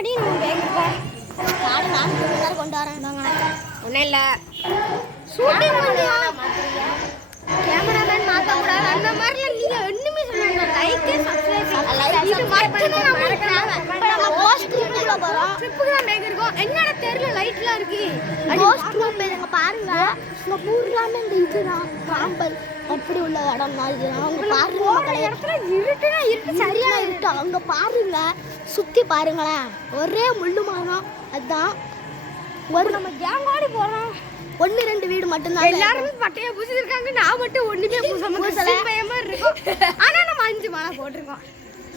முன்னாடி நம்ம பேங்கிருக்கோம். நான் கொண்டு வரேன். ஒன்றும் இல்லை, ஷூட்டிங் கேமராமேன் மாற்றக்கூடாது அந்த மாதிரிலாம் நீங்கள் ஒன்றுமே சொன்னாங்க. லைக்கு சப்ஸ்கிரைப் இது மட்டும்தான் நம்மளுக்கு தேவை. நம்ம போஸ்ட் ரூமுக்குள்ள போகிறோம். ட்ரிப்புக்கு தான் பேங்கிருக்கோம். என்னோட தெருவில் லைட்லாம் இருக்கு. போஸ்ட் ரூம் இங்க பாருங்க. இங்க பூராமே இந்த இதுதான் காம்பல் அப்படி உள்ள இடம் தான் இதுதான். அவங்க பாருங்க மக்களே, இடத்துல இருட்டுனா இருட்டு சரியா இருட்டு. அவங்க பாருங்க, சுற்றி பாருங்களேன், ஒரே முள்ளு மரம். அதுதான் ஒரு நம்ம கேங்கோடி போகிறோம். 1-2 வீடு மட்டும்தான். எல்லாரும் பட்டையை பூசிருக்காங்க, நான் மட்டும் ஒண்ணுமே பூசல பயமா இருக்கும். ஆனா நம்ம 5 மாலை போட்டிருக்கோம்.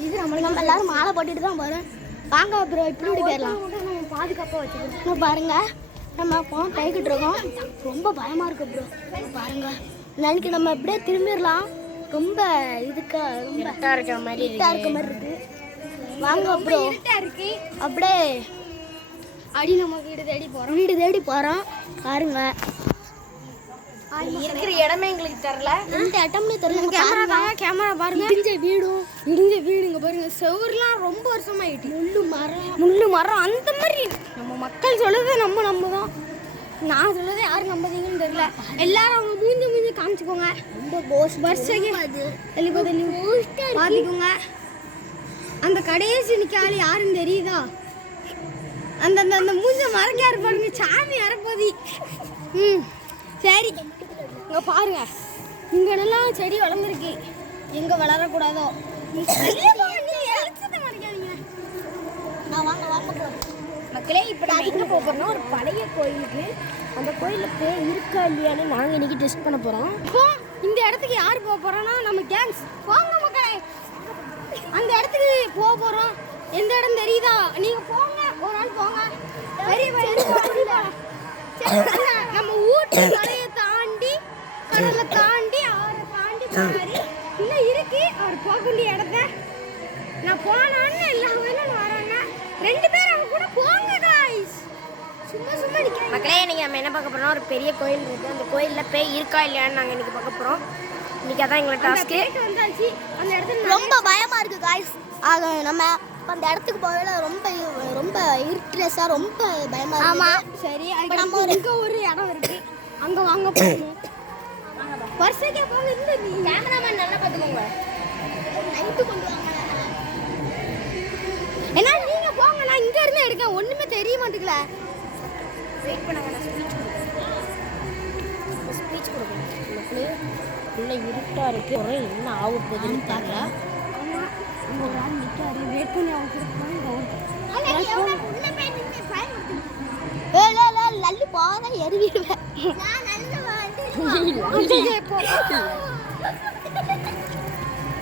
இது நம்ம எல்லாரும் மாலை போட்டுட்டு தான் போறோம். வாங்க ப்ரோ, இப்படி போயிடலாம். நம்ம பாதுகாப்பா வச்சுக்கணும். பாருங்க, நம்ம போன் போய்கிட்டு இருக்கோம். ரொம்ப பயமா இருக்கு ப்ரோ. பாருங்க, நாளைக்கு நம்ம எப்படியே திரும்பிடலாம். ரொம்ப இதுக்கு ரொம்ப இருட்டா இருக்க மாதிரி இருக்கு. வாங்க ப்ரோ, இருக்கு அப்படியே அடி நம்ம வீடு தேடி போறோம். பாருங்க, இருக்கிற இடமே எங்களுக்கு தெரியல. இந்த இடம்னே தெரியல. கேமரா பாருங்க. இடிஞ்ச வீடுங்க பாருங்க. செவர்லாம் ரொம்ப வருஷமாயிட்டு. முள்ளு மரம் அந்த மாதிரி நம்ம மக்கள் சொல்லுறது நம்ம தான். நான் சொல்லுறது யாரும் நம்புறீங்கன்னு தெரியல. எல்லாரும் அவங்க மூஞ்சி காமிச்சுக்கோங்க. பாத்துக்கோங்க. அந்த கடைசி நிக்காலி யாருன்னு தெரியுதா? அந்த அந்த அந்த மூஞ்ச மறைக்காரு பாருங்க, சாமி அரைப்பதி. சரி, இங்க பாருங்க, இங்கெல்லாம் செடி வளர்ந்துருக்கு. எங்க வளரக்கூடாதோ மக்களே. இப்போ நான் எங்கே போகிறோம்னா ஒரு பழைய கோயிலுக்கு. அந்த கோயிலில் பேய் இருக்கா இல்லையான்னு நாங்கள் இன்னைக்கு டெஸ்ட் பண்ண போகிறோம். இப்போ இந்த இடத்துக்கு யார் போக போகிறோன்னா நம்ம கேங்ஸ். போங்க மக்களே, அந்த இடத்துக்கு போக போகிறோம். எந்த இடம் தெரியுதா? நீங்கள் போங்க, ஒரு நாள் போங்க. நம்ம ஊட்டி மலையை தாண்டி கடலை தாண்டி ஆறை தாண்டி போனாரு இன்னும் இருக்கு அவர் போக வேண்டிய இடத்த. நான் போனான்னு எல்லா வேணும் வராங்க. 2 பேர் அவங்க கூட போங்க காய்ஸ். சும்மா மக்களே, இன்னைக்கு நம்ம என்ன பார்க்க போறோம்? ஒரு பெரிய கோயில் இருக்கு. அந்த கோயிலில் பேய் இருக்கா இல்லையான்னு நாங்கள் இன்னைக்கு பார்க்க போகிறோம். இன்னைக்கு அதான் எங்களோட டாஸ்க்கு. வந்தாச்சு அந்த இடத்துல ரொம்ப பயமா இருக்கு காய்ஸ். ஆக நம்ம அந்த இடத்துக்கு போகல. ரொம்ப இருட்லெஸ்ஸா ரொம்ப பயமா இருக்கு. ஆமா, சரி. நம்ம ஒரு இடம் இருக்கு, அங்க வாங்க போறோம். வருஷக்கே போங்க. இந்த கேமராமேன் நல்லா பாத்துக்கோங்க. நைட்டு கொண்டு வாங்க. ஏன்னா நீங்க போங்க, நான் இங்க இருந்து எடுக்க ஒண்ணுமே தெரிய மாட்டேங்கல. வெயிட் பண்ணுங்க, நான் ஸ்பீச் கொடுக்கணும். மக்களே, உள்ள இருட்டா இருக்கு. ஒரே என்ன ஆக போகுதுன்னு தெரியல. ஆமா, ஒரு ஆள் நிக்காரு. வெயிட் பண்ணி அவங்க லல்லு போதா எரிவிடுவேன்.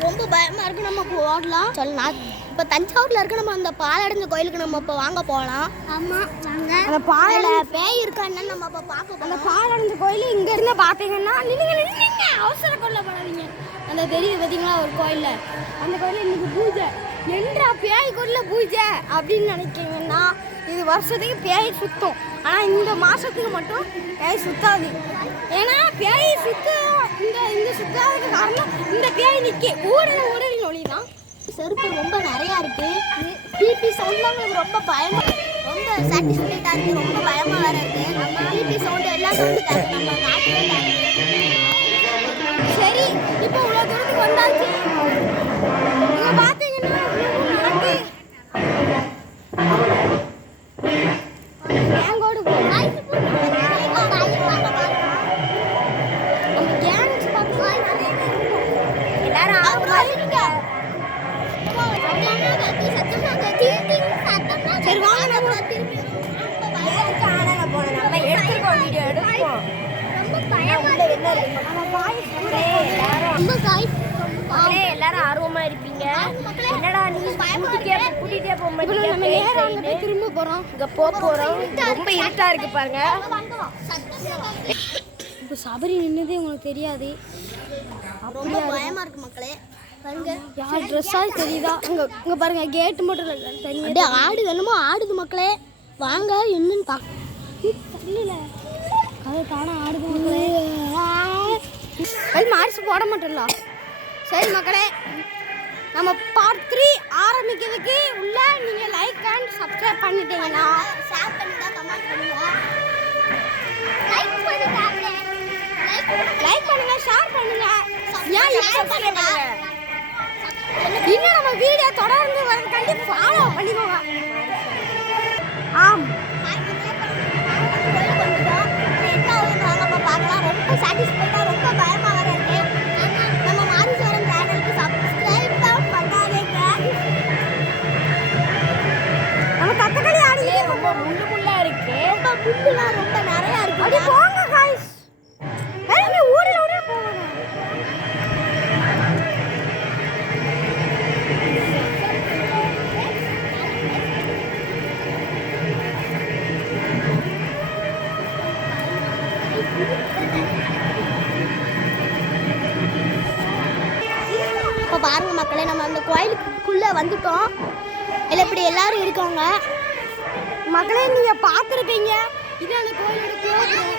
ரொம்ப பயமா இருக்கு. நம்ம போடலாம் சொல்லலாம். இப்போ தஞ்சாவூர்ல இருக்க நம்ம அந்த பாலடைஞ்ச கோயிலுக்கு நம்ம இப்போ வாங்க போகலாம். ஆமா, அந்த பால பேய் இருக்கான்னு நம்ம இப்போ பார்க்க. அந்த பாலடைஞ்ச கோயில் இங்க இருந்து பாத்தீங்கன்னா நின்னுங்க அவசர கொள்ளப்படாதீங்க. அந்த தெரியுது பார்த்தீங்களா ஒரு கோயிலில். அந்த கோயிலில் இன்னைக்கு பூஜை. என்றா பேய் கோயிலில் பூஜை அப்படின்னு நினைக்கிங்கன்னா இது வருஷத்துக்கு பேய் சுத்தம். ஆனால் இந்த மாதத்துக்கு மட்டும் பேய் சுத்தாது. ஏன்னா பேய் இந்த சுத்தாததுக்கு காரணம் இந்த பேய் நிற்க ஊடல் ஒளி தான். செருப்பு ரொம்ப நிறையா இருக்கு. பிபி சவுண்ட்லாம் உங்களுக்கு ரொம்ப பயமா, ரொம்ப சாட்டிஸ்ஃபைடாக இருக்கு. ரொம்ப பயமா வேற இருக்கு. பிபி சவுண்ட் எல்லாம் சவுண்டு நம்ம நாட்டு. சரி, இப்போ இவ்வளோ தூரத்துக்கு வந்தாச்சு. நீங்கள் பார்த்தீங்கன்னா நடக்கு கேங்கோடு நம்ம கேங்ஸ் பார்த்து எல்லாரும் சரி வாங்க. நம்ம எடுத்துருக்கோம், வீடியோ எடுப்போம். எல்லாரும் ஆர்வமா இருப்பீங்க. என்னடா நீ கூட்டிட்டே போக மாட்டீங்க? திரும்ப போறோம், இங்க போறோம். ரொம்ப இருட்டா இருக்கு பாருங்க. இப்போ சபரி நின்னதே உங்களுக்கு தெரியாது. ரொம்ப பயமா இருக்கு மக்களே. பாருங்க, யார் ட்ரெஸ்ஸா தெரியுதா? இங்க பாருங்க, கேட் மட்டும் அப்படியே ஆடு என்னமோ ஆடுது மக்களே. வாங்க என்னன்னு பார்க்க. இல்ல அது தானே ஆடுது மக்களே. அது மார்ஸ் போட மாட்டோம்ல. சரி மக்களே, நம்ம பார்ட் 3 ஆரம்பிக்கிறதுக்கு உள்ள நீங்க லைக் அண்ட் சப்ஸ்கிரைப் பண்ணிட்டீங்கன்னா ஷேர் பண்ணுங்க, கமெண்ட் பண்ணுங்க, லைக் பண்ணுங்க, லைக் பண்ணுங்க, ஷேர் பண்ணுங்க, ஏன் Share சப்ஸ்கிரைப் பண்ணுங்க. பண்ணுங்க. இன்னும் நம்ம வீடியோ தொடர்ந்து வரதுக்காண்டி ஃபாலோ பண்ணிக்கோங்க. ஆம் ரொம்ப சாட்டிஸ்ஃபைடா, ரொம்ப பயமா வர இருக்கு. நம்ம மாரிஸ்வரன் சேனலுக்கு சப்ஸ்கிரைப் பண்ணாதீங்க. நம்ம தத்தக்களி ஆடிக்கிட்டே ரொம்ப முள்ளா இருக்கு. ரொம்ப புல்லுலாம் ரொம்ப நிறைய இருக்கு. அடி போங்க गाइस. நீ ஓடி போங்க. இப்போ பாருங்க மக்களே, நம்ம அந்த கோயிலுக்குள்ளே வந்துட்டோம். இல்லை இப்படி எல்லாரும் இருக்காங்க. மக்களே நீங்க பார்த்துருப்பீங்க. இது அந்த கோயிலோட கோபுரம்.